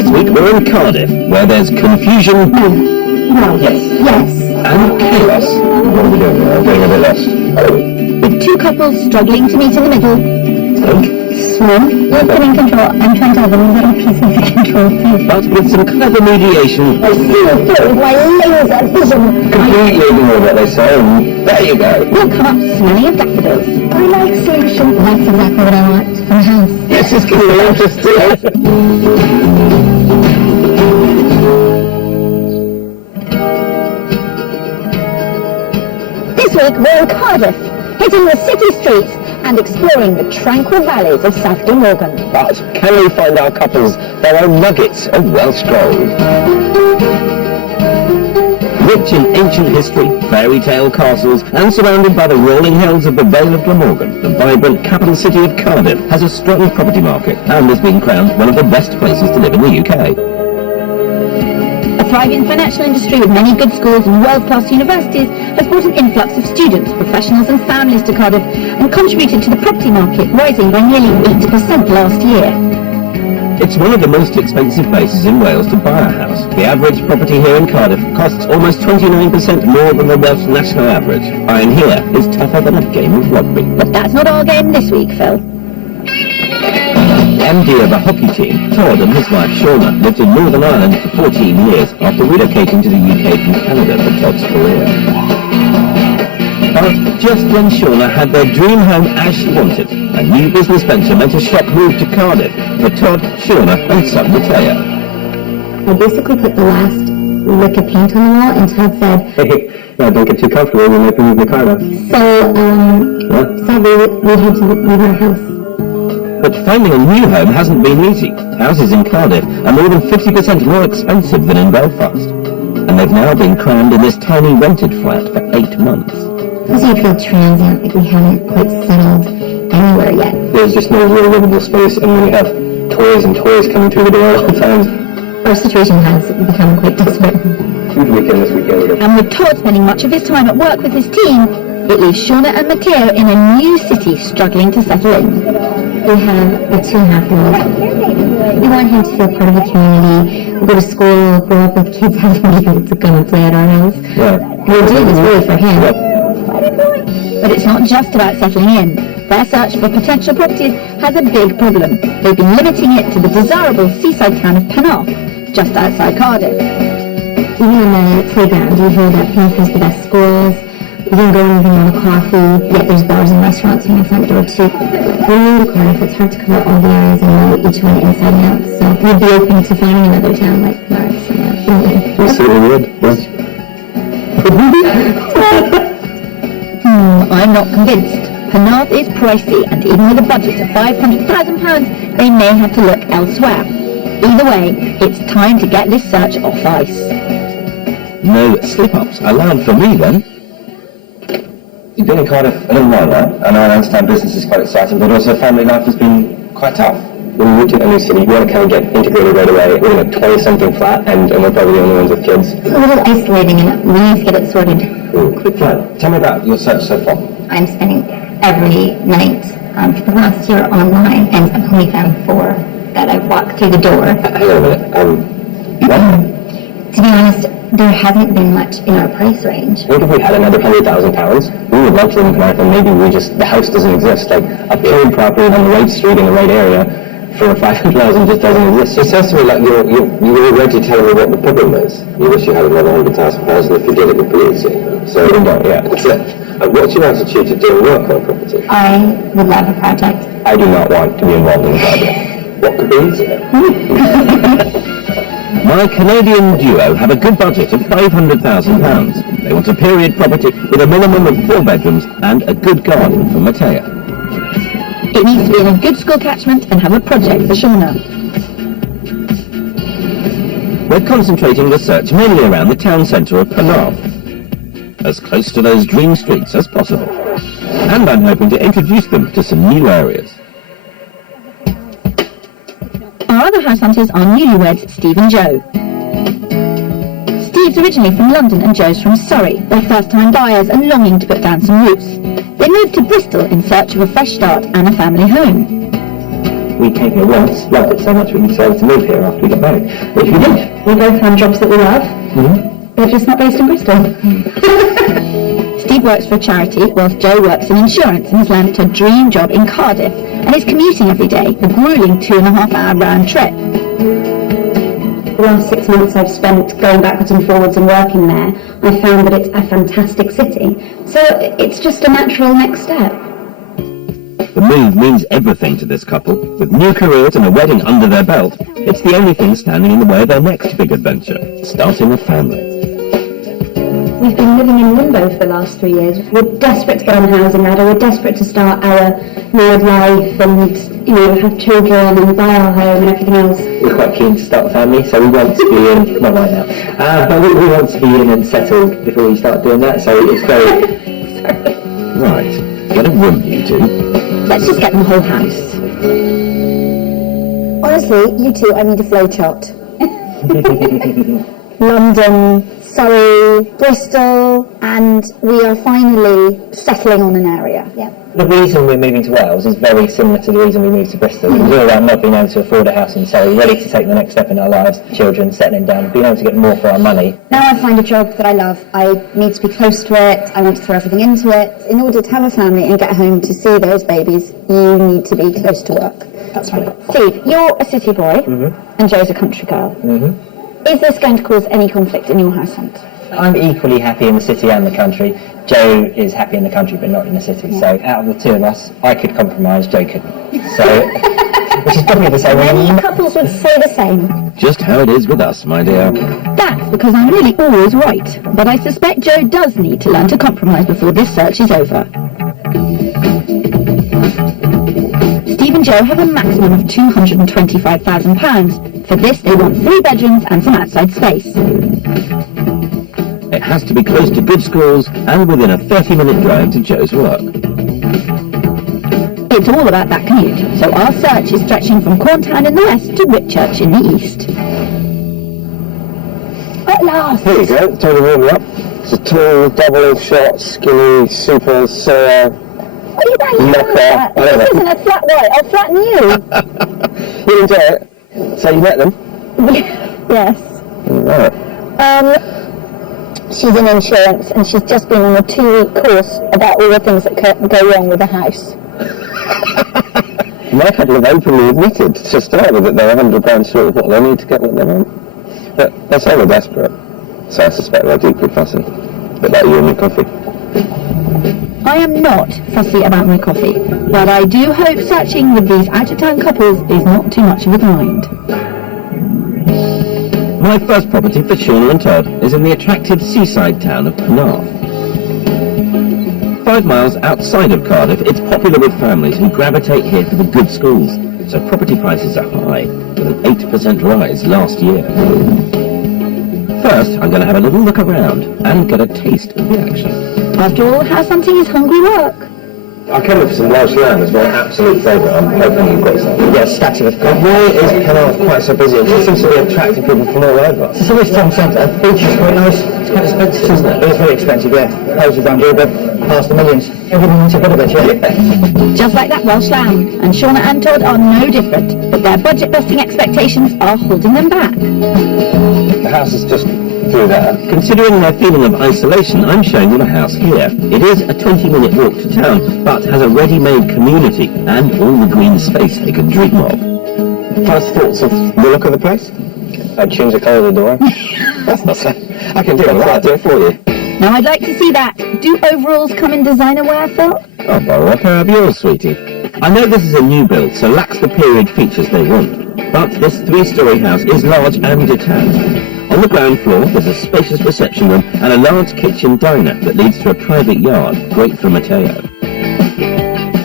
This week we're in Cardiff, where there's confusion Yes. and chaos. I'm getting a bit lost. With two couples struggling to meet in the middle. Slow, but in control. I'm trying to have a little piece of control too. But with some clever mediation, I see it through with my laser vision. Completely ignore what they say, and there you go. We'll come up smelling of daffodils. I like solution. That's exactly what I want from a house. Yes, it's going to be interesting. This week we're in Cardiff, hitting the city streets and exploring the tranquil valleys of South Glamorgan. But can we find our couples their own nuggets of Welsh gold? rich in ancient history, fairy tale castles, and surrounded by the rolling hills of the Vale of Glamorgan, the vibrant capital city of Cardiff has a strong property market and has been crowned one of the best places to live in the UK. A thriving financial industry with many good schools and world-class universities has brought an influx of students, professionals and families to Cardiff and contributed to the property market, rising by nearly 8% last year. It's one of the most expensive places in Wales to buy a house. The average property here in Cardiff costs almost 29% more than the Welsh national average. Buying here is tougher than a game of rugby. But that's not our game this week, Phil. The MD of a hockey team, Todd, and his wife Shauna lived in Northern Ireland for 14 years after relocating to the UK from Canada for Todd's career. But just when Shauna had their dream home as she wanted, a new business venture meant a shock move to Cardiff for Todd, Shauna and son Matteo. I basically put the last lick of paint on the wall and Todd said, Hey, no, don't get too comfortable, we might be moving to Cardiff. So, sadly, we had to leave our house. But finding a new home hasn't been easy. Houses in Cardiff are more than 50% more expensive than in Belfast. And they've now been crammed in this tiny rented flat for 8 months. Also, you feel transient, like we haven't quite settled anywhere yet. There's just no real livable space, and when you have toys and toys coming through the door all the time. Our situation has become quite desperate. Huge weekend this weekend. And with Todd spending much of his time at work with his team, it leaves Shauna and Matteo in a new city struggling to settle in. We have a 2.5-year-old. We want him to feel part of the community, go to school, grow up with kids, have him able to come and play at our house. Yeah. We're doing this really for him. Yeah. But it's not just about settling in. Their search for potential properties has a big problem. They've been limiting it to the desirable seaside town of Penarth, just outside Cardiff. Even on the playground, you hear that Penarth has the best schools. You can go and even want a coffee, yet there's bars and restaurants in your front door too. When you're in Cardiff, it's hard to cover all the areas and know each one inside and out. So we'd be open to finding another town like Penarth. We certainly would, yes. I'm not convinced. Penarth is pricey, and even with a budget of £500,000, they may have to look elsewhere. Either way, it's time to get this search off ice. No slip-ups allowed for me then. You've been in Cardiff a little while now, and I understand business is quite exciting, but also family life has been quite tough. When you move to a new city, you want to kind of get integrated right away. We're in a 20-something flat, and we're probably the only ones with kids. It's a little isolating and we need to get it sorted. Quick flat. Tell me about your search so far. I'm spending every night for the last year online, and I've only found 4 that I've walked through the door. Hang on a minute. What? To be honest, there hasn't been much in our price range. I think if we had another £100,000, we would love to live in Penarth, and maybe the house doesn't exist. Like, a period property on the right street in the right area for $500,000 just doesn't exist. It sounds to me like you're already telling me what the problem is. You wish you had another £100,000, and if you did, it would be easy. So, yeah, that's it. What's your attitude to doing work on property? I would love a project. I do not want to be involved in the project. What could be easier? My Canadian duo have a good budget of £500,000. They want a period property with a minimum of 4 bedrooms and a good garden for Matteo. It needs to be in a good school catchment and have a project for Shauna. We're concentrating the search mainly around the town centre of Penarth, as close to those dream streets as possible. And I'm hoping to introduce them to some new areas. Our other house hunters are newlyweds Steve and Joe. Steve's originally from London and Joe's from Surrey. They're first-time buyers and longing to put down some roots. They moved to Bristol in search of a fresh start and a family home. we came here once, loved it so much we decided to move here after we got married, which we did. We both found jobs that we love. They're just not based in Bristol. Steve works for a charity, whilst Joe works in insurance and has landed her dream job in Cardiff and is commuting every day, a gruelling 2.5-hour round trip. The last 6 months I've spent going backwards and forwards and working there, I found that it's a fantastic city. So it's just a natural next step. The move means everything to this couple. With new careers and a wedding under their belt, it's the only thing standing in the way of their next big adventure, starting a family. We've been living in limbo for the last 3 years. We're desperate to get on the housing ladder. We're desperate to start our married life and, have children and buy our home and everything else. We're quite keen to start a family, so we want to be in, not right now, but we want to be in and settled before we start doing that, so it's very... Right, get a room, you two. Let's just get them a whole house. Honestly, you two, I need a flowchart. London, Surrey, Bristol, and we are finally settling on an area. Yeah. The reason we're moving to Wales is very similar to the reason we moved to Bristol. It was all around not being able to afford a house in Surrey, ready to take the next step in our lives, children, settling down, being able to get more for our money. Now I find a job that I love. I need to be close to it. I want to throw everything into it. In order to have a family and get home to see those babies, you need to be close to work. That's right. Steve, you're a city boy, and Joe's a country girl. Is this going to cause any conflict in your household? I'm equally happy in the city and the country. Joe is happy in the country but not in the city. So out of the two of us, I could compromise, Joe couldn't. So, which is probably the same. Many couples would say the same. Just how it is with us, my dear. That's because I'm really always right. But I suspect Joe does need to learn to compromise before this search is over. Steve and Joe have a maximum of £225,000. For this, they want 3 bedrooms and some outside space. It has to be close to good schools and within a 30-minute drive to Joe's work. It's all about that commute, so our search is stretching from Corntown in the west to Whitchurch in the east. At last! Here you go, time to warm you up. It's a tall, double-shot, skinny, super sour What are you banging on knocker. about? This isn't a flat white, I'll flatten you! You enjoy it? So you met them? Yes. Right. She's in insurance and she's just been on a 2-week course about all the things that go wrong with a house. My couple have openly admitted to start with that they're £100 short of what they need to get what they want. But they're so desperate. So I suspect they're deeply fussy. A bit like you and your coffee. I am not fussy about my coffee, but I do hope searching with these out-of-town couples is not too much of a grind. My first property for Shauna and Todd is in the attractive seaside town of Penarth. 5 miles outside of Cardiff, it's popular with families who gravitate here for the good schools, so property prices are high, with an 8% rise last year. First, I'm going to have a little look around and get a taste of the action. After all, house hunting is hungry work. I came up with some Welsh lamb as my absolute favourite. I'm hoping you've got some. Yeah, statue of God. Why is Penarth quite so busy? It just seems to be attracting people from all over. It's always town centre. Beach is quite nice. It's quite expensive, isn't it? It is very expensive, yeah. Houses around here, but past the millions. Everyone wants a bit of it, yeah. Just like that Welsh lamb, and Shauna and Todd are no different, but their budget-busting expectations are holding them back. The house is just through there. Considering their feeling of isolation, I'm showing them a house here. It is a 20-minute walk to town, but has a ready-made community and all the green space they could dream of. First thoughts of the look of the place? I'd change the colour of the door. That's not so. I can do it. I'll do it for you. Now I'd like to see that. Do overalls come in designer wear, Phil? I'll borrow a pair of yours, sweetie. I know this is a new build, so lacks the period features they want. But this 3-storey house is large and detached. On the ground floor, there's a spacious reception room and a large kitchen diner that leads to a private yard, great for Matteo.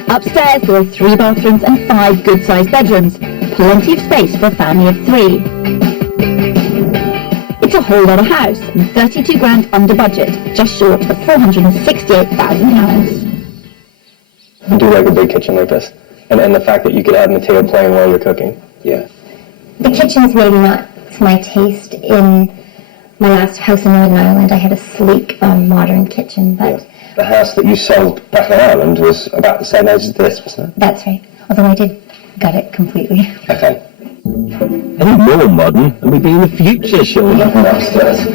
Upstairs there are 3 bathrooms and 5 good-sized bedrooms. Plenty of space for a family of 3. It's a whole lot of house, and 32 grand under budget, just short of £468,000. I do like a big kitchen like this. And the fact that you could have Matteo playing while you're cooking. Yeah. The kitchen's maybe not to my taste. In my last house in Northern Ireland, I had a sleek, modern kitchen, but... Yeah. The house that you sold back in Ireland was about the same age as this, wasn't it? That's right. Although I did Got it completely. Okay. Any more modern, and we'd be in the future, Shauna. Upstairs.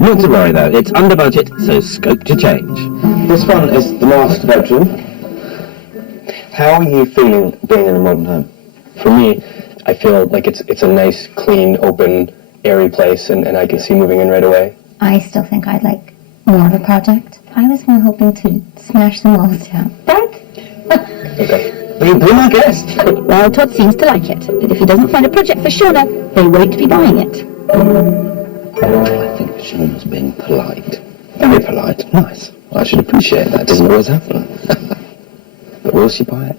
Not to worry, though. It's under budget, so scope to change. This one is the master bedroom. How are you feeling being in a modern home? For me, I feel like it's a nice, clean, open, airy place, and I can see moving in right away. I still think I'd like more of a project. I was more hoping to smash the walls down. But Okay. Be my guest. Well, Todd seems to like it, but if he doesn't find a project for Shauna, they won't be buying it. I think Shauna's being polite. Very polite. Nice. I should appreciate that. It doesn't always happen. But will she buy it?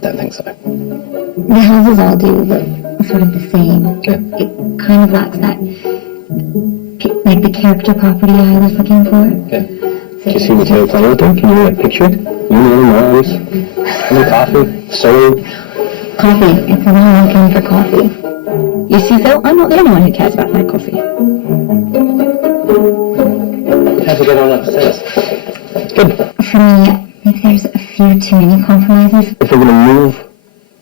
Don't think so. the houses all do look sort of the same. Yeah. It kind of lacks that, like the character property I was looking for. Yeah. Do you see Mateo playing with them? Can you picture it? You know, moms, having coffee, sewing. Coffee. It's a long looking for coffee. You see, Phil, I'm not the only one who cares about my coffee. How'd you get on upstairs? Good. For me, I think there's a few too many compromises. If we're going to move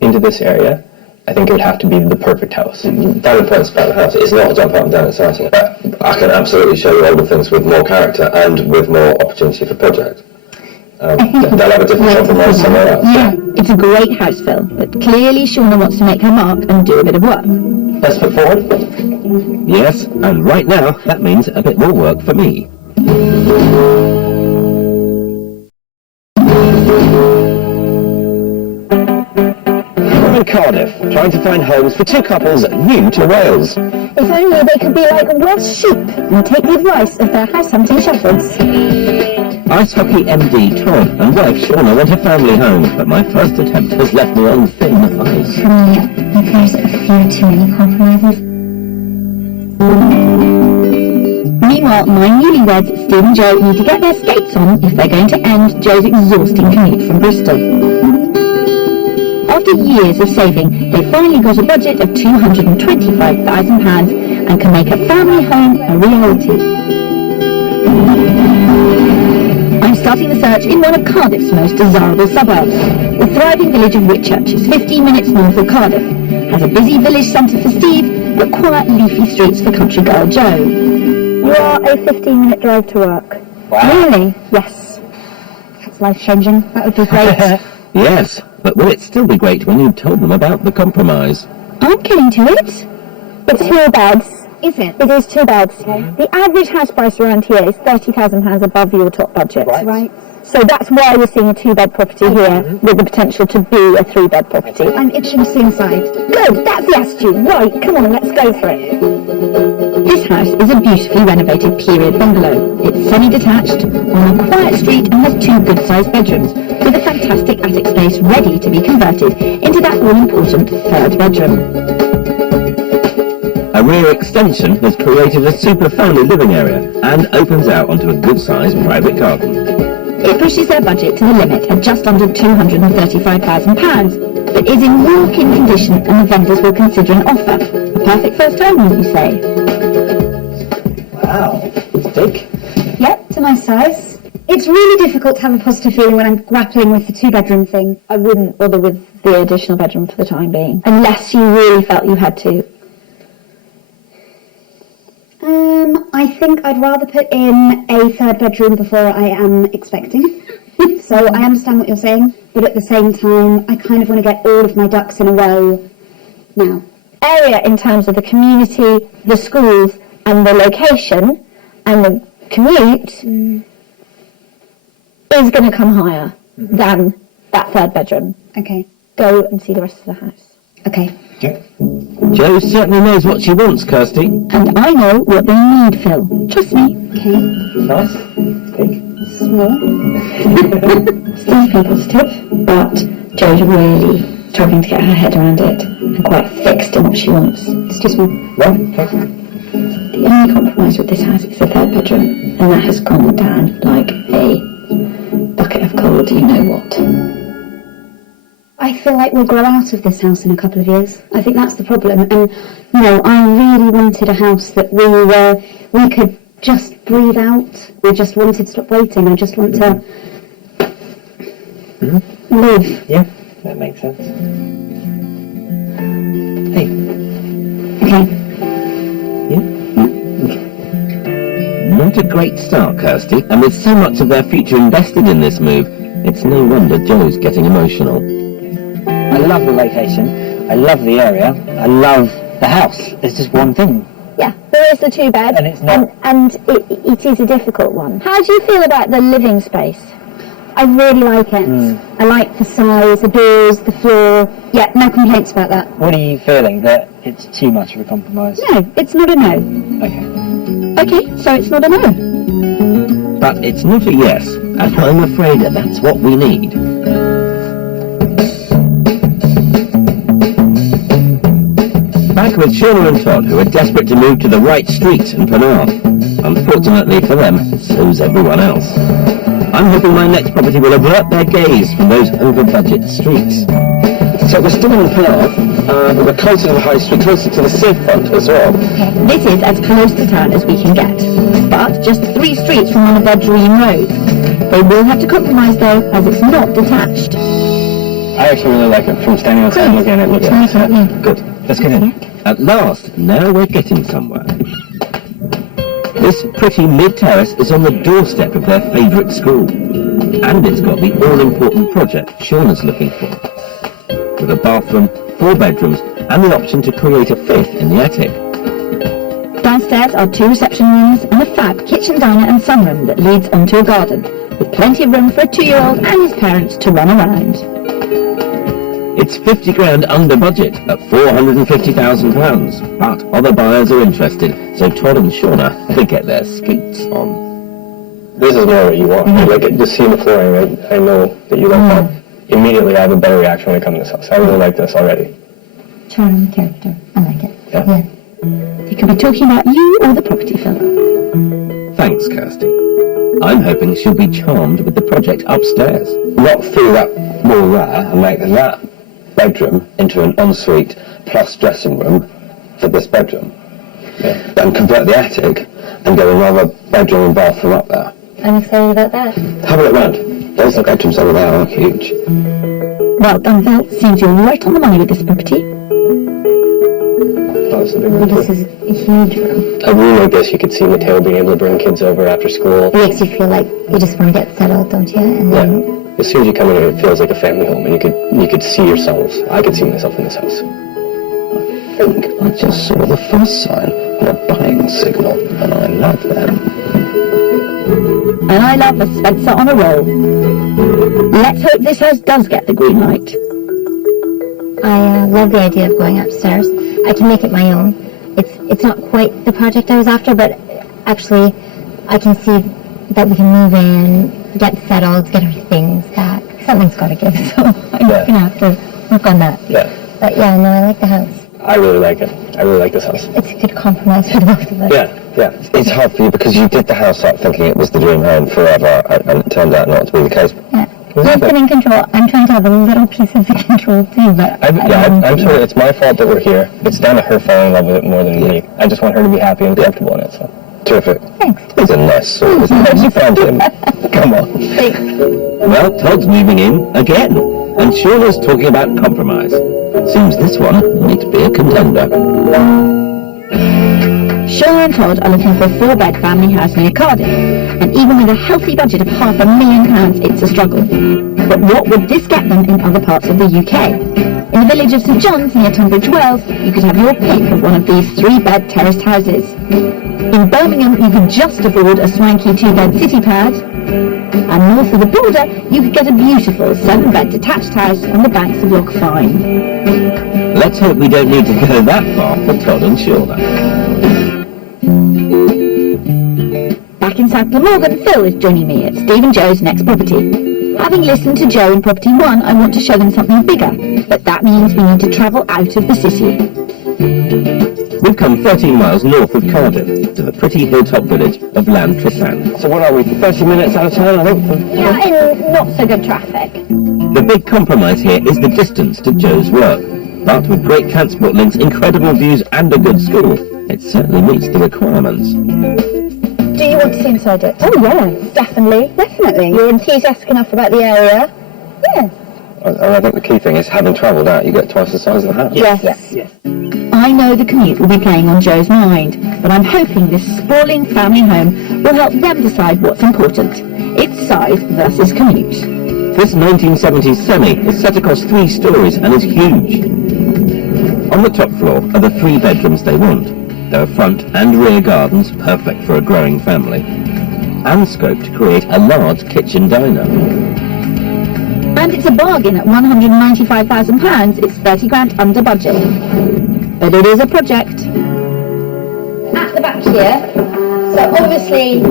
into this area, I think it would have to be the perfect house. Darren points about the house. It's not a jump up and down exciting. I can absolutely show you older things with more character and with more opportunity for project. They'll have a different compromise somewhere else. Yeah, it's a great house, Phil, but clearly Shauna wants to make her mark and do a bit of work. Let's put forward. Yes, and right now, that means a bit more work for me. We're in Cardiff, trying to find homes for two couples new to Wales. If only they could be like Welsh sheep and take the advice of their house-hunting shepherds. Ice hockey MD Todd and wife Shauna want a family home, but my first attempt has left me on thin ice. For me, I think there's a few too many compromises. Meanwhile, my newlyweds, Steve and Joe, need to get their skates on if they're going to end Joe's exhausting commute from Bristol. After years of saving, they finally got a budget of £225,000 and can make a family home a reality. I'm starting the search in one of Cardiff's most desirable suburbs. The thriving village of Whitchurch is 15 minutes north of Cardiff, has a busy village centre for Steve, but quiet leafy streets for country girl Joe. You are a 15-minute drive to work. Wow. Really? Yes. That's life-changing. That would be great. Yes, but will it still be great when you've told them about the compromise? I'm getting to it. It's 2 beds. Is it? It is 2 beds. The average house price around here is £30,000 above your top budget. Right. So that's why you're seeing a 2-bed property here with the potential to be a 3-bed property. I'm itching to see inside. Good, that's the attitude. Right, come on, let's go for it. This house is a beautifully renovated period bungalow. It's semi-detached, on a quiet street and has 2 good-sized bedrooms, with a fantastic attic space ready to be converted into that all-important 3rd bedroom. A rear extension has created a super family living area and opens out onto a good-sized private garden. It pushes their budget to the limit at just under £235,000, but is in walk-in condition and the vendors will consider an offer. A perfect first home, wouldn't you say? Wow. It's big. Yep, it's a nice size. It's really difficult to have a positive feeling when I'm grappling with the 2-bedroom thing. I wouldn't bother with the additional bedroom for the time being, unless you really felt you had to. I think I'd rather put in a 3rd bedroom before I am expecting. So I understand what you're saying, but at the same time, I kind of want to get all of my ducks in a row now. Area in terms of the community, the schools, and the location, and the commute is going to come higher than that 3rd bedroom. Okay. Go and see the rest of the house. Okay. Okay. Joe certainly knows what she wants, Kirsty. And I know what they need, Phil. Trust me. Okay. Nice. Big. Small. Still very positive, but Joe's really struggling to get her head around it and quite fixed in what she wants. It's too small. Right. Okay. The only compromise with this house is the 3rd bedroom, and that has gone down like a bucket of cold, you know what. I feel like we'll grow out of this house in a couple of years. I think that's the problem. And, you know, I really wanted a house that we could just breathe out. We just wanted to stop waiting. I just want to live. Yeah. That makes sense. Hey. Okay. Not a great start, Kirsty, and with so much of their future invested in this move, it's no wonder Joe's getting emotional. I love the location, I love the area, I love the house. There's just one thing. Yeah, there is the 2-bed, And it's not- and it is a difficult one. How do you feel about the living space? I really like it. I like the size, the doors, the floor. Yeah, no complaints about that. What are you feeling? That it's too much of a compromise? No, it's not a no. Okay. Okay, so it's not a no. But it's not a yes, and I'm afraid that's what we need. Back with Shauna and Todd, who are desperate to move to the right street in Penarth. Unfortunately for them, so's everyone else. I'm hoping my next property will avert their gaze from those over-budget streets. So we're still in Penarth, but we're closer to the high street, closer to the seafront as well. This is as close to town as we can get, but just 3 streets from one of their dream roads. They will have to compromise though, as it's not detached. I actually really like it. From standing outside and looking at it, it looks nice. Good. Let's get in. At last, now we're getting somewhere. This pretty mid-terrace is on the doorstep of their favourite school. And it's got the all-important project Shauna's looking for. With a bathroom, 4 bedrooms, and the option to create a 5th in the attic. Downstairs are 2 reception rooms and a fab kitchen, diner and sunroom that leads onto a garden, with plenty of room for a 2-year-old and his parents to run around. It's 50 grand under budget at £450,000, but other buyers are interested, so Todd and Shauna could get their skates on. This is more what you want. Like, just seeing the flooring, I know that you like that. Immediately I have a better reaction when I come to this house. I really like this already. Charm, character. I like it. Yeah. They could be talking about you or the property fella. Thanks, Kirsty. I'm hoping she'll be charmed with the project upstairs. Knock through that wall there and make that bedroom into an ensuite plus dressing room for this bedroom. Yeah. And convert the attic and get another bedroom and bathroom up there. I'm excited about that. Have a look round. Those bedrooms over there are huge. Well done, Phil. Seems you're right on the money with this property. Oh, this is a big room This too. is a huge room. A room like this, you could see Mateo being able to bring kids over after school. It makes you feel like you just want to get settled, don't you? And then Yeah. As soon as you come in here, it feels like a family home, and you could see yourselves. I could see myself in this house. I think I just saw the first sign of a buying signal, and I love them. And I love a Spencer on a roll. Let's hope this house does get the green light. I love the idea of going upstairs. I can make it my own. It's not quite the project I was after, but actually I can see that we can move in, get settled, get our things back. Something's got to give, so I'm Yeah. going to have to work on that. Yeah. But yeah, no, I like the house. I really like it. I really like this house. It's a good compromise for the both of us. Yeah, yeah. It's hard for you because you did the house up thinking it was the dream home forever, and it turned out not to be the case. Yeah. You've been in control. I'm trying to have a little piece of the control too, but I'm sorry, it's my fault that we're here. It's down to her falling in love with it more than me. I just want her to be happy and comfortable in it, so. Terrific. thanks. He's a nice sort, isn't he? You found him. Come on. Well, Todd's moving in again, and Shauna's talking about compromise. Seems this one might be a contender. Shauna and Todd are looking for a 4-bed family house near Cardiff, and even with a healthy budget of £500,000, it's a struggle. But what would this get them in other parts of the UK? In the village of St John's near Tunbridge Wells, you could have your pick of one of these 3-bed terraced houses. In Birmingham, you could just afford a swanky 2-bed city pad, and north of the border, you could get a beautiful 7-bed detached house on the banks of Loch Fyne. Let's hope we don't need to go that far for Todd and Shauna. Back in South Glamorgan, Phil is joining me at Steve and Joe's next property. Having listened to Joe in property 1, I want to show them something bigger, but that means we need to travel out of the city. We've come 13 miles north of Cardiff to the pretty hilltop village of Lantrissan. So what are we, 30 minutes out of town, I think? Yeah, in not so good traffic. The big compromise here is the distance to Joe's work, but with great transport links, incredible views and a good school, it certainly meets the requirements. Do you want to see inside it? Oh, yeah. Definitely. Definitely. You're enthusiastic enough about the area? Yeah. I think the key thing is, having travelled out, you get twice the size of the house. Yes. Yes. I know the commute will be playing on Joe's mind, but I'm hoping this sprawling family home will help them decide what's important. Its size versus commute. This 1970s semi is set across 3 stories and is huge. On the top floor are the 3 bedrooms they want. There are front and rear gardens, perfect for a growing family, and scope to create a large kitchen diner. And it's a bargain at £195,000. It's 30 grand under budget. But it is a project. At the back here, so obviously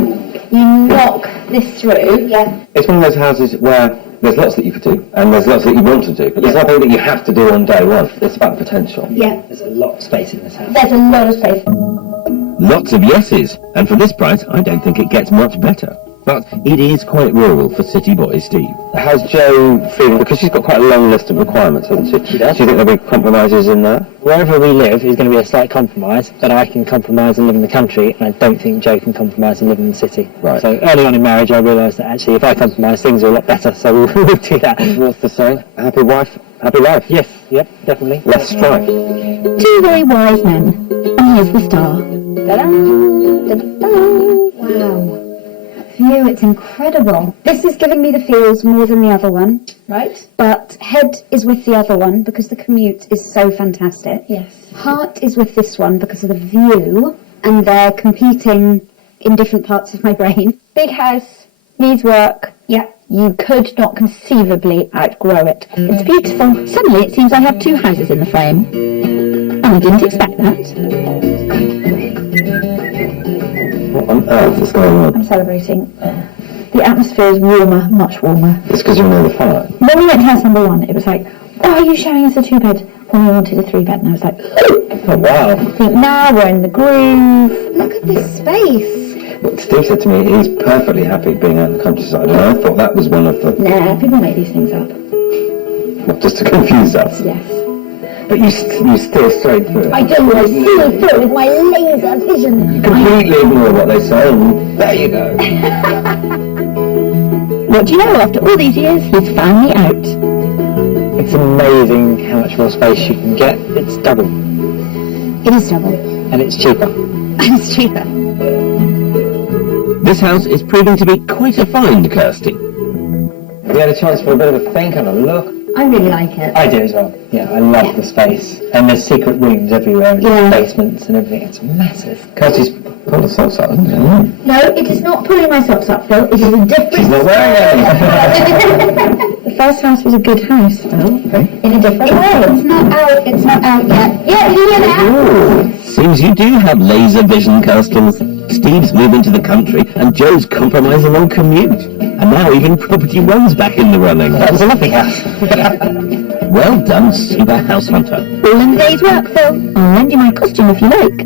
you knock this through. Yeah. It's one of those houses where there's lots that you could do, and there's lots that you want to do, but there's nothing that you have to do on day one. It's about potential. Yeah. There's a lot of space in this house. There's a lot of space. Lots of yeses, and for this price, I don't think it gets much better. But it is quite rural for city boy Steve. How's Jo feeling? Because she's got quite a long list of requirements, hasn't she? She does. Do you think there'll be compromises in there? Wherever we live is going to be a slight compromise, but I can compromise and live in the country, and I don't think Jo can compromise and live in the city. Right. So early on in marriage, I realised that actually if I compromise, things are a lot better, so we'll do that. What's the saying? Happy wife, happy life. Yes, yep, definitely. Less strife. 2 very wise men. And here's the star. Ta-da! Ta-da! Wow. View, it's incredible. This is giving me the feels more than the other one. Right? But head is with the other one because the commute is so fantastic. Yes. Heart is with this one because of the view, and they're competing in different parts of my brain. Big house, needs work. Yeah. You could not conceivably outgrow it. It's beautiful. Suddenly it seems I have 2 houses in the frame. And I didn't expect that. What on earth is going on? I'm celebrating. The atmosphere is warmer, much warmer. It's because you're near the fire. When we went to house number 1, it was like, oh, are you showing us a 2-bed? When I wanted a 3-bed, and I was like, Oh, wow. I think now we're in the groove. Look at this space. Well, Steve said to me he's perfectly happy being out in the countryside, and I thought that was one of the... Nah, people make these things up. Well, just to confuse us. Yes. But you steer straight through it. I do. I see through with my laser vision. Completely ignore what they say, and there you go. What do you know? After all these years, he's found me out. It's amazing how much more space you can get. It's double, It is double. and it's cheaper. And it's cheaper. This house is proving to be quite a find, Kirsty. Have you had a chance for a bit of a think and a look? I really like it. I do as well. Yeah, I love the space. And there's secret rooms everywhere, and Yeah. basements and everything. It's massive. Kirsty's pulled the socks up, hasn't she? No, it is not pulling my socks up, Phil. It is a different... She's not wearing any. The first house was a good house, Phil. Okay. In a different way. It's not out. It's not out yet. Yeah, you hear that? Ooh. Seems you do have laser vision, Kirsten. Steve's moving to the country, and Joe's compromising on commute. And now even Property One's back in the running. That was a lovely house. Well done, super house hunter. All in the day's work, Phil. I'll lend you my costume if you like.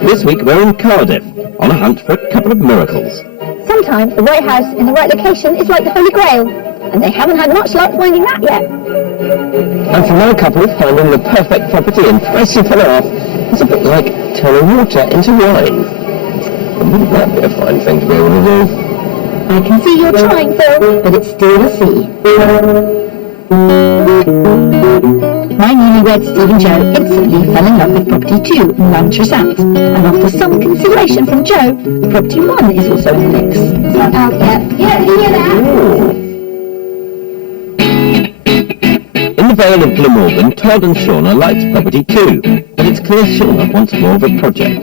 This week we're in Cardiff, on a hunt for a couple of miracles. Sometimes the right house in the right location is like the Holy Grail, and they haven't had much luck finding that yet. And for my couple, finding the perfect property in pricey Penarth is a bit like turning water into wine. And wouldn't that be a fine thing to be able to do? I can see you're trying, Phil, but it's still a C. My newlywed Steve and Joe instantly fell in love with Property 2 in Lantrasant, and after some consideration from Joe, Property 1 is also in the mix. It's not out yet. Yeah, you hear that? In the Vale of Glamorgan, Todd and Shauna liked Property 2, but it's clear Shauna wants more of a project.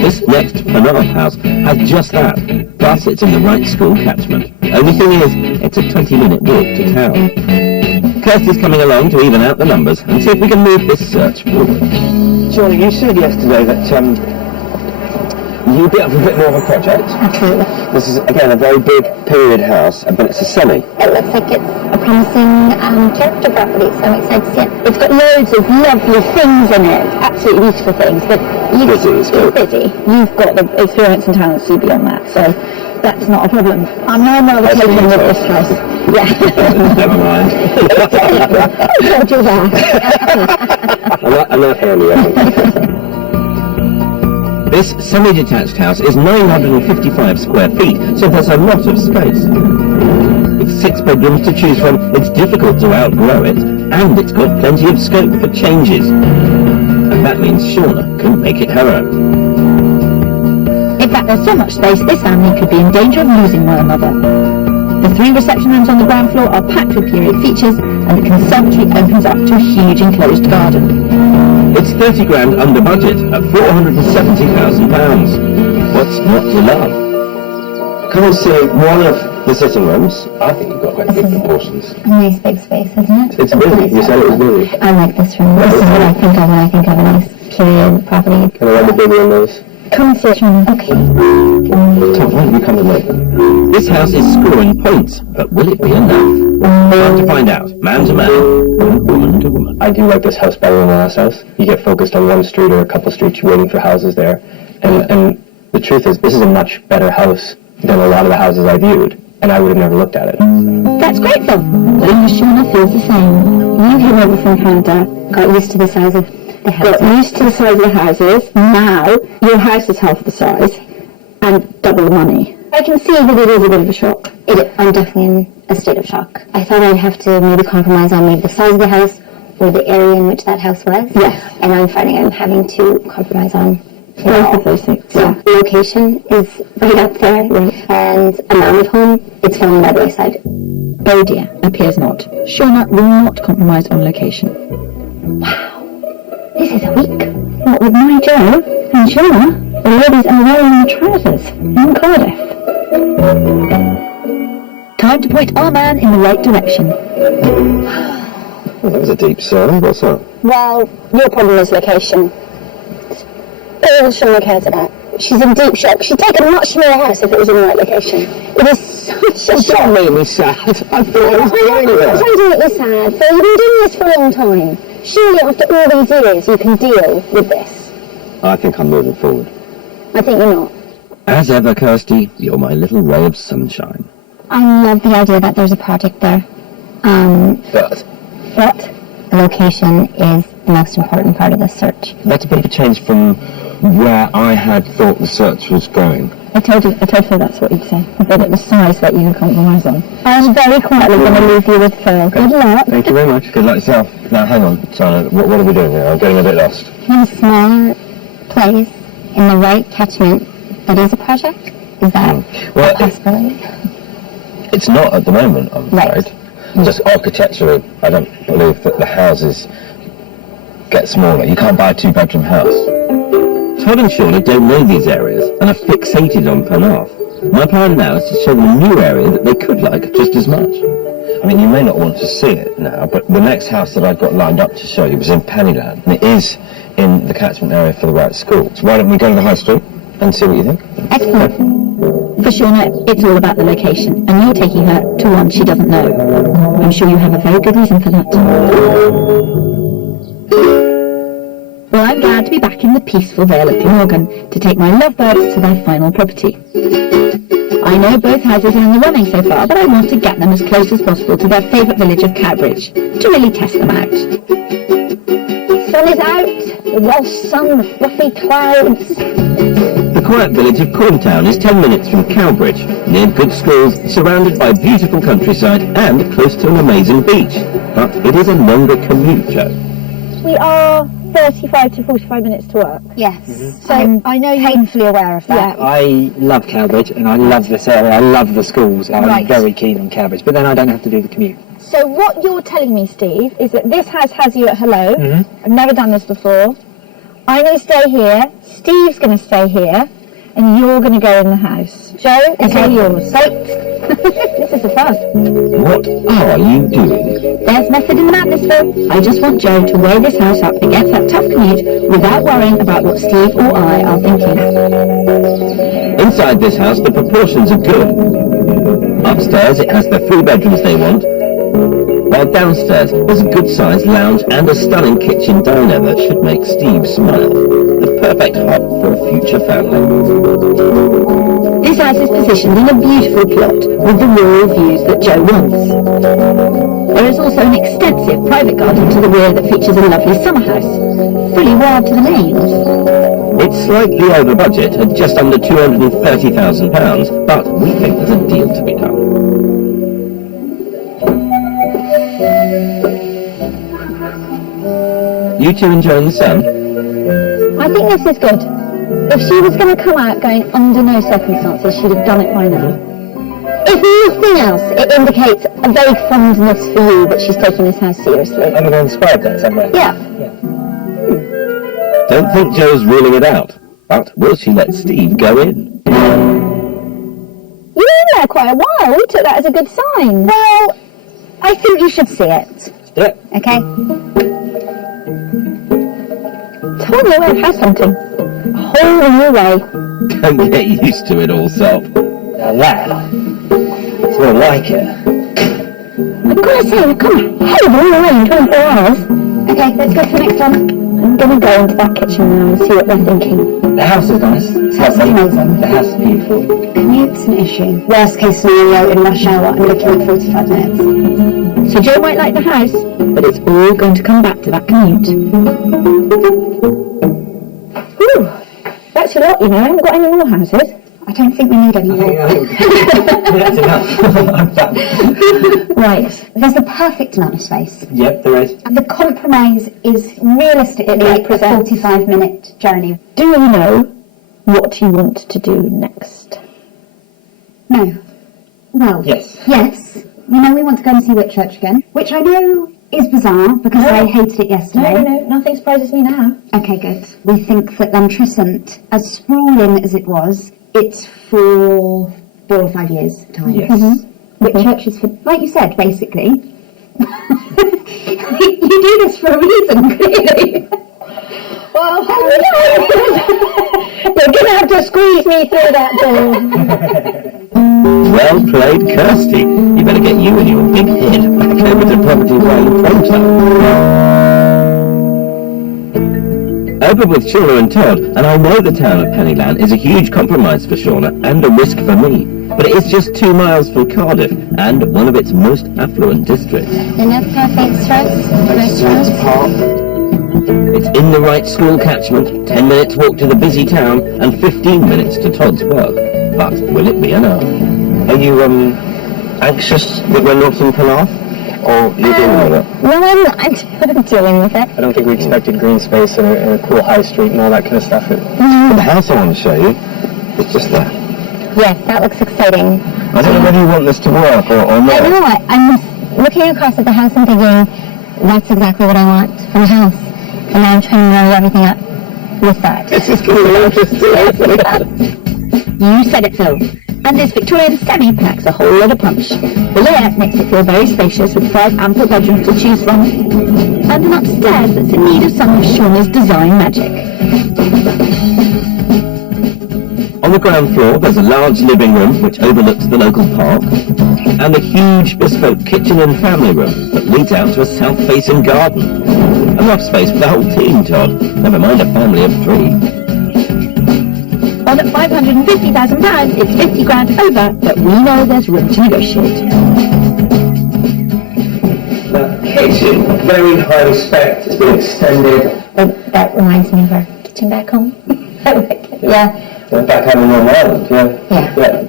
This next Penarth house has just that, plus it's in the right school catchment. Only thing is, it's a 20-minute walk to town. Kirsty's coming along to even out the numbers and see if we can move this search forward. Shauna, you said yesterday that you'd be up for a bit more of a project. Absolutely. This is, again, a very big period house, but it's a semi. It looks like it's a promising character property, so I'm excited to see it. It's got loads of lovely things in it, absolutely beautiful things, but Busy, it's busy. You've got the experience and talent to see beyond that, so that's not a problem. I'm now more taken with this house. Yeah. Never mind. I told you that. I'm not hearing you. This semi-detached house is 955 square feet, so there's a lot of space. With 6 bedrooms to choose from, it's difficult to outgrow it, and it's got plenty of scope for changes. And that means Shauna can make it her own. In fact, there's so much space, this family could be in danger of losing one another. The 3 reception rooms on the ground floor are packed with period features, and the conservatory opens up to a huge enclosed garden. It's 30 grand under budget at £470,000. What's not to love? Come and see one of the sitting rooms. I think you've got quite big proportions. A nice big space, isn't it? It's busy. You said it was busy. I like this room. This is what I think of when I think of a nice period property. Can I run the big windows? Come and sit, Shauna. Okay. Tom, why don't you come with me? This house is scoring points, but will it be enough? Time to find out, man to man, woman to woman. I do like this house better than the last house. You get focused on one street or a couple streets, you're waiting for houses there. And the truth is, this is a much better house than a lot of the houses I viewed, and I would have never looked at it. That's great, Phil. Shauna feels the same. You came over from Canada, got used to the size of the houses. Got used to the size of the houses. Now, your house is half the size and double the money. I can see that it is a bit of a shock. I'm definitely in a state of shock. I thought I'd have to maybe compromise on maybe the size of the house or the area in which that house was. Yes. And I'm finding I'm having to compromise on Both of those things. Yeah. The location is right up there, and amount of home, it's falling by the wayside. Oh dear, appears not. Shauna will not compromise on location. Wow, this is a week. What with my Joe and Shauna, the ladies are wearing the trousers in Cardiff. Time to point our man in the right direction. Well, that was a deep sigh. What's that? Well, your problem is location. All Shauna cares about. She's in deep shock. She'd take a much smaller house if it was in the right location. It is such a shock. Don't make me sad. I thought I was going anywhere. I'm trying to make you sad, Phil. You've been doing this for a long time. Surely after all these years you can deal with this. I think I'm moving forward. I think you're not. As ever, Kirsty, you're my little ray of sunshine. I love the idea that there's a project there. But But the location is the most important part of this search. that's a bit of a change from where I had thought the search was going. I told Phil that's what you'd say. But it was size that you could compromise on. I'm very quietly going to leave you with Phil. Good luck. Thank you very much. Good luck yourself. Now, hang on, Sana. What are we doing here? I'm getting a bit lost. In a smaller place, in the right catchment, that is a project? Is that Well, a possibility? It's not at the moment, I'm Right. afraid. Just architecturally, I don't believe that the houses get smaller. You can't buy a 2-bedroom house. Todd and Shauna don't know these areas and are fixated on Penarth. My plan now is to show them a new area that they could like just as much. I mean, you may not want to see it now, but the next house that I've got lined up to show you was in Pennyland, and it is in the catchment area for the right school. So why don't we go to the high street and see what you think? Excellent. For Shauna, it's all about the location, and you're taking her to one she doesn't know. I'm sure you have a very good reason for that. Well, I'm glad to be back in the peaceful Vale at Glamorgan to take my lovebirds to their final property. I know both houses are in the running so far, but I want to get them as close as possible to their favourite village of Cowbridge, to really test them out. Sun is out, the Welsh sun, the fluffy clouds. The quiet village of Corntown is 10 minutes from Cowbridge, near good schools, surrounded by beautiful countryside and close to an amazing beach. But it is a longer commute, Joe. We are 35 to 45 minutes to work. Yes. So I'm I know you're painfully aware of that. I love Cowbridge and I love this area. I love the schools. I'm Right. very keen on Cowbridge, but then I don't have to do the commute. So what you're telling me, Steve, is that this house has you at hello. I've never done this before. I'm going to stay here. Steve's going to stay here. And you're going to go in the house. Joe, it's all yours. This is a first. What are you doing? There's method in the madness, Phil. I just want Joe to weigh this house up against that tough commute without worrying about what Steve or I are thinking. Inside this house, the proportions are good. Upstairs, it has the 3 bedrooms they want, while downstairs, there's a good-sized lounge and a stunning kitchen diner that should make Steve smile. The perfect hub for a future family. This house is positioned in a beautiful plot with the rural views that Joe wants. There is also an extensive private garden to the rear that features a lovely summer house, fully wired to the mains. It's slightly over budget at just under £230,000, but we think there's a deal to be done. You two enjoying the sun? I think this is good. If she was going to come out going under no circumstances, she'd have done it by now. If nothing else, it indicates a vague fondness for you that she's taking this house seriously. I'm going to inscribe that somewhere. Yeah. Don't think Jo's ruling it out, but will she let Steve go in? You were in there quite a while. We took that as a good sign. Well, I think you should see it. Let's do it. Okay? Totally way of house hunting. A whole new way. Don't get used to it all, Sop. Now that, it's more like it. I've got to say, we've come a hell of a long way in 24 hours. Okay, let's go to the next one. I'm going to go into that kitchen now and see what they're thinking. The house is nice. It's House is lovely. amazing. The house is beautiful. Commute's an issue. Worst case scenario in rush hour, I'm looking at 45 minutes. So Jo might like the house, but it's all going to come back to that commute. Whew, that's a lot, you know. I haven't got any more houses. I don't think we need any more. That's enough. Right, there's the perfect amount of space. Yep, there is. And the compromise is realistically a 45-minute journey. Do you know what you want to do next? No. Well, Yes. yes. We know we want to go and see Whitchurch again, which I know is bizarre because I hated it yesterday. No, nothing surprises me now. Okay, good. We think that Llantrissant, as sprawling as it was, it's for 4 or 5 years' time. Yes. Whitchurch is for, like you said, basically. You do this for a reason, clearly. Well, you're going to have to squeeze me through that door. Well played, Kirsty. You better get you and your big head back over to property while the prompter. Over with Shauna and Todd, and I know the town of Pennyland is a huge compromise for Shauna and a risk for me, but it is just 2 miles from Cardiff and one of its most affluent districts. Enough cafes, restaurants. It's in the right school catchment, 10 minutes walk to the busy town, and 15 minutes to Todd's work. But will it be enough? Are you, anxious that we're not in Penarth? Or you dealing with it? No, I'm dealing with it. I don't think we expected green space and a cool high street and all that kind of stuff. The house I want to show you is just there. Yes, that looks exciting. I don't know whether you want this to work or I not. know what, I'm looking across at the house and thinking, that's exactly what I want from a house. And now I'm trying to marry everything up with that. This is going to be interesting. You said it, Phil. And this Victorian semi packs a whole lot of punch. The layout makes it feel very spacious with 5 ample bedrooms to choose from. And an upstairs that's in need of some of Shauna's design magic. On the ground floor, there's a large living room which overlooks the local park, and a huge bespoke kitchen and family room that leads out to a south-facing garden. Enough space for the whole team, Todd. Never mind a family of 3. On at £550,000, it's 50 grand over, but we know there's room to negotiate. The kitchen, very highly spec'd, it's been extended. That reminds me of our kitchen back home. I like it. Yeah, Back home in Northern Ireland, yeah.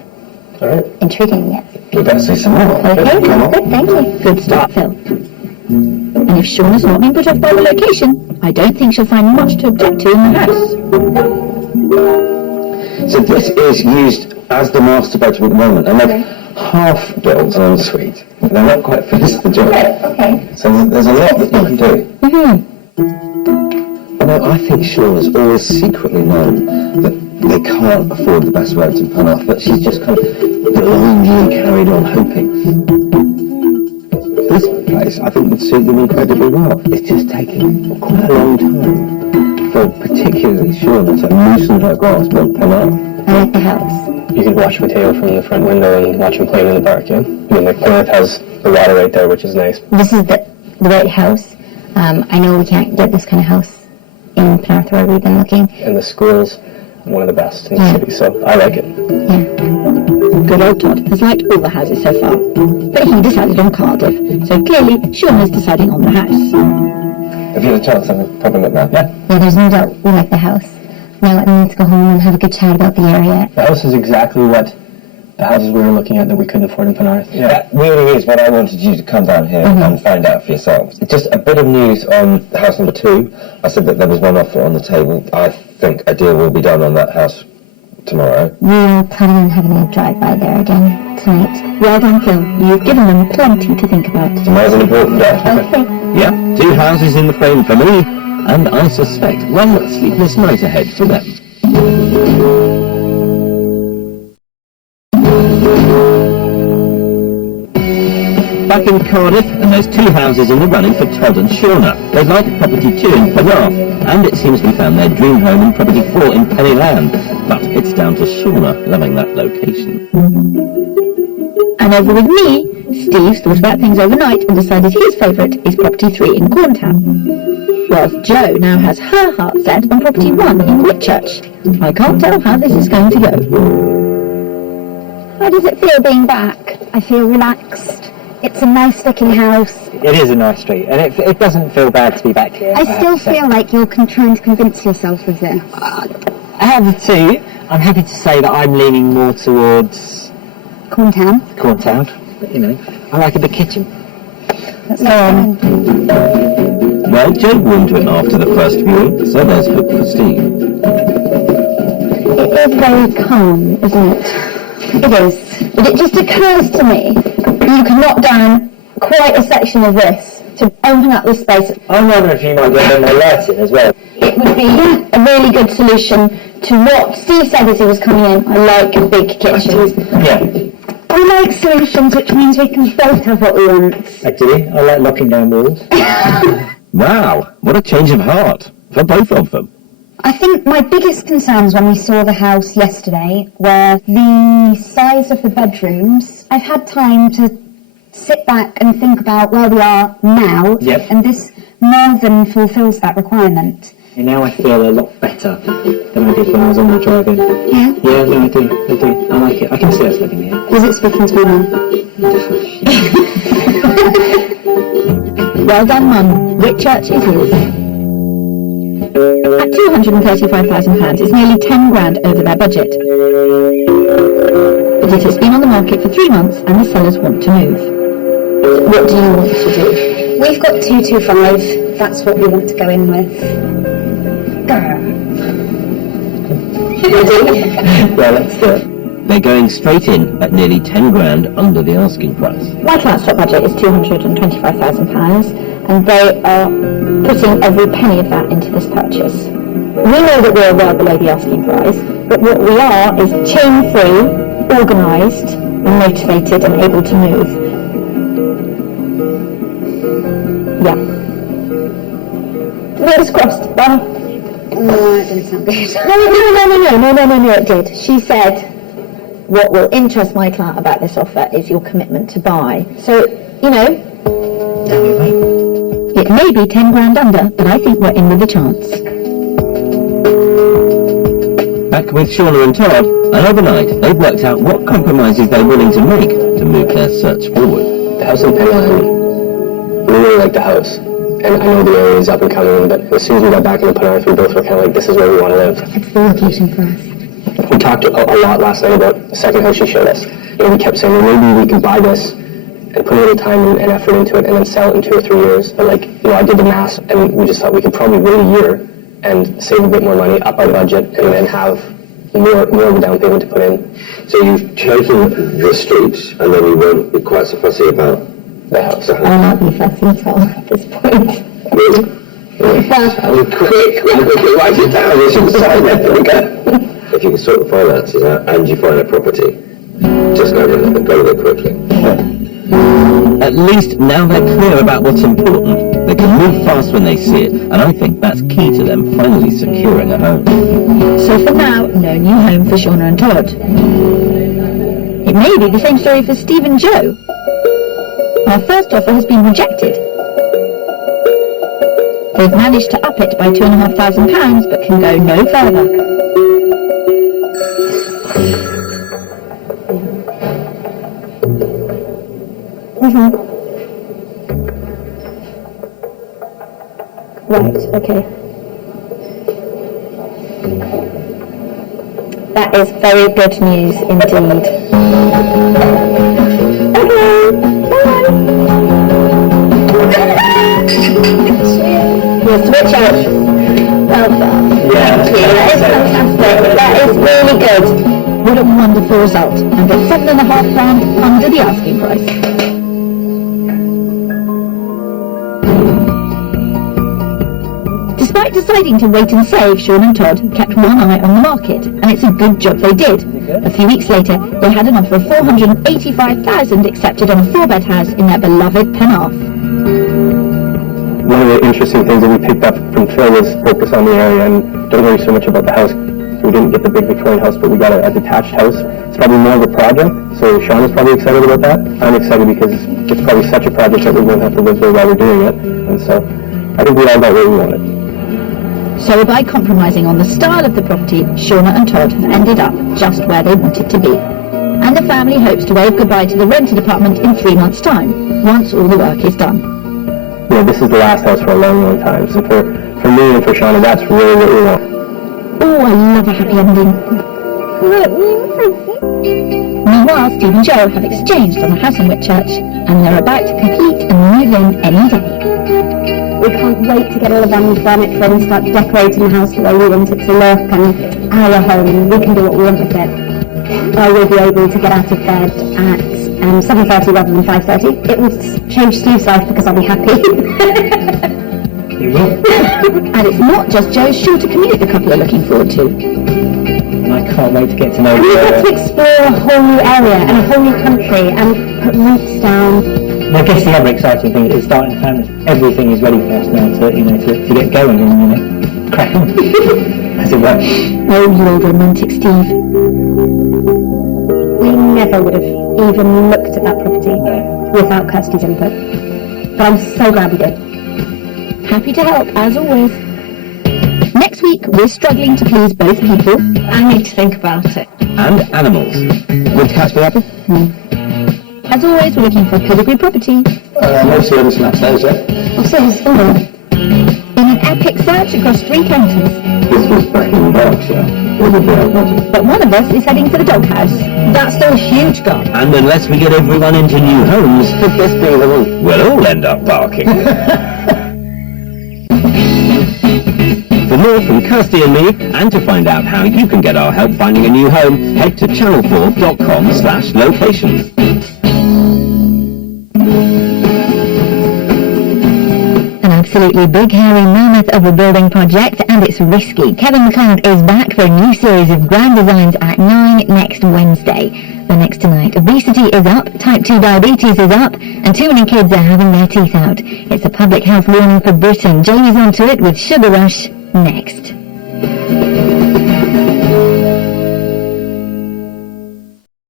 All right, Intriguing, yes. we better see some more. Okay, Come on. good, thank you. Good start, Phil. And if Shauna's not been put off by the location, I don't think she'll find much to object to in the house. So this is used as the master bedroom at the moment, and they've half built an ensuite. They're not quite finished the job. Okay. So there's a lot that you can do. Although I think Shauna's always secretly known that they can't afford the best roads in Penarth, but she's just kind of blindly carried on hoping. This place, I think, would suit them incredibly well. It's just taken quite a long time for particularly Shauna to loosen her grasp on Penarth. I like the house. You could watch Mateo from the front window and watch him playing in the park, yeah? I mean, like, Plymouth has the water right there, which is nice. This is the right house. I know we can't get this kind of house in Penarth where we've been looking. And the school's one of the best in the city, so I like it. Yeah. Good old Todd has liked all the houses so far, but he decided on Cardiff, so clearly Shauna's deciding on the house. Have you had a chance to have a proper look now? Yeah. Yeah, there's no doubt we like the house. Now I need to go home and have a good chat about the area. The house is exactly what the houses we were looking at that we couldn't afford in Penarth. That really is what I wanted you to come down here and find out for yourselves. Just a bit of news on house number 2. I said that there was one offer on the table. I think a deal will be done on that house tomorrow. We are planning on having a drive-by there again tonight. Well done, Phil. You've given them plenty to think about. Tomorrow's an important day. Okay. Yeah, 2 houses in the frame for me, and I suspect one sleepless night ahead for them. Back in Cardiff, and there's 2 houses in the running for Todd and Shauna. They like property 2 in Penarth, and it seems we found their dream home in property 4 in Pennyland. But it's down to Shauna loving that location. And over with me, Steve's thought about things overnight and decided his favourite is property 3 in Corntown. Whilst Jo now has her heart set on property 1 in Whitchurch. I can't tell how this is going to go. How does it feel being back? I feel relaxed. It's a nice looking house. It is a nice street, and it doesn't feel bad to be back here. I have still to say. feel like you're trying to convince yourself of this. I have to. I'm happy to say that I'm leaning more towards Corntown. Corntown. But, you know, I like a big kitchen. That's fine. Well, Jo warmed to it after the first viewing, so there's hope for Steve. It is very calm, isn't it? It is. But it just occurs to me, you could knock down quite a section of this to open up this space. I'm wondering if you might get a bit more lighting as well. It would be a really good solution to what Steve said as he was coming in. I like a big kitchen. Yeah. I like solutions, which means we can both have what we want. Actually, I like locking down walls. Wow, what a change of heart for both of them. I think my biggest concerns when we saw the house yesterday were the size of the bedrooms. I've had time to sit back and think about where we are now, Yep. and this more than fulfills that requirement. And now I feel a lot better than I did when I was on the drive-in. Yeah? Yeah, no, I do. I like it. I can see us living here. Was it speaking to me, Mum? Well done, Mum. Whitchurch is yours. At £235,000, it's nearly 10 grand over their budget. But it has been on the market for 3 months and the sellers want to move. What do you want to do? We've got 225. That's what we want to go in with. Yeah, let's do it. They're going straight in at nearly 10 grand under the asking price. My client's top budget is £225,000 and they are putting every penny of that into this purchase. We know that we're well below the asking price, but what we are is chain-free, organised, and motivated and able to move. Yeah. Fingers crossed. Bye. No, it didn't sound good. No, it did. She said, what will interest my client about this offer is your commitment to buy. So, you know, it may be 10 grand under, but I think we're in with a chance. Back with Shauna and Todd, and overnight they've worked out what compromises they're willing to make to move their search forward. The house in Penland, we really like the house. And I know the area is up and coming, but as soon as we got back into Penarth, we both were kind of like, this is where we want to live. It's the location for us. We talked a lot last night about the second house she showed us. And we kept saying, well, maybe we can buy this and put a little time and effort into it and then sell it in 2 or 3 years. But like, you know, I did the math and we just thought we could probably wait a year and save a bit more money, up our budget, and then have more of a down payment to put in. So you've chosen the street, and then you won't be quite so fussy about The house. I'll not be fussy at all at this point. Really? Quick, write it down. You should sign that. There we go. If you can sort the finances out and you find a property, just go there quickly. At least now they're clear about what's important. They can move fast when they see it, and I think that's key to them finally securing a home. So for now, no new home for Shauna and Todd. It may be the same story for Steve and Jo. Our first offer has been rejected. They've managed to up it by £2,500 but can go no further. Right, okay. That is very good news indeed. We'll switch out. Well done. Yeah. Thank you. That is fantastic. That is really good. What a wonderful result, and at £7.5 under the asking price. Despite deciding to wait and save, Sean and Todd kept one eye on the market, and it's a good job they did. A few weeks later, they had an offer of $485,000 accepted on a 4-bed house in their beloved Penarth. One of the interesting things that we picked up from Phil was focus on the area and don't worry so much about the house. We didn't get the big Victorian house, but we got a detached house. It's probably more of a project, so Sean is probably excited about that. I'm excited because it's probably such a project that we won't have to live there while we're doing it. And so I think we all got what we wanted. So by compromising on the style of the property, Shauna and Todd have ended up just where they wanted to be. And the family hopes to wave goodbye to the rented apartment in 3 months' time, once all the work is done. You know, this is the last house for a long, long time. So for me and for Shauna, that's really what we want. Oh, I love a happy ending. Meanwhile, Steve and Joe have exchanged on the house in Whitchurch, and they're about to complete and move in any day. We can't wait to get all of our new furniture and start decorating the house the way we want it to look, and it's our home. We can do what we want with it. I will be able to get out of bed at 7:30 rather than 5:30. It will change Steve's life because I'll be happy. You will. And it's not just Joe's shorter commute the couple are looking forward to. And I can't wait to get to know And we get to you. explore a whole new area and a whole new country and put roots down. I guess the other exciting thing is starting families. Everything is ready for us now to get going and crack on, as it were. Oh, you old romantic Steve. We never would have even looked at that property without Kirsty's input. But I'm so glad we did. Happy to help, as always. Next week, we're struggling to please both people. I need to think about it. And animals. Would cats be happy? As always, we're looking for pedigree property. No service in upstairs yet. In an epic search across 3 counties. This was back in Berkshire. But one of us is heading for the doghouse. That's still a huge gap. And unless we get everyone into new homes, This being the one. we'll all end up barking. For more from Kirsty and me, and to find out how you can get our help finding a new home, head to channel4.com/locations. An absolutely big hairy mammoth of a building project, and it's risky. Kevin McLeod is back for a new series of grand designs at 9 next Wednesday. The next tonight, obesity is up, type 2 diabetes is up, and too many kids are having their teeth out. It's a public health warning for Britain. Jamie's onto it with Sugar Rush next.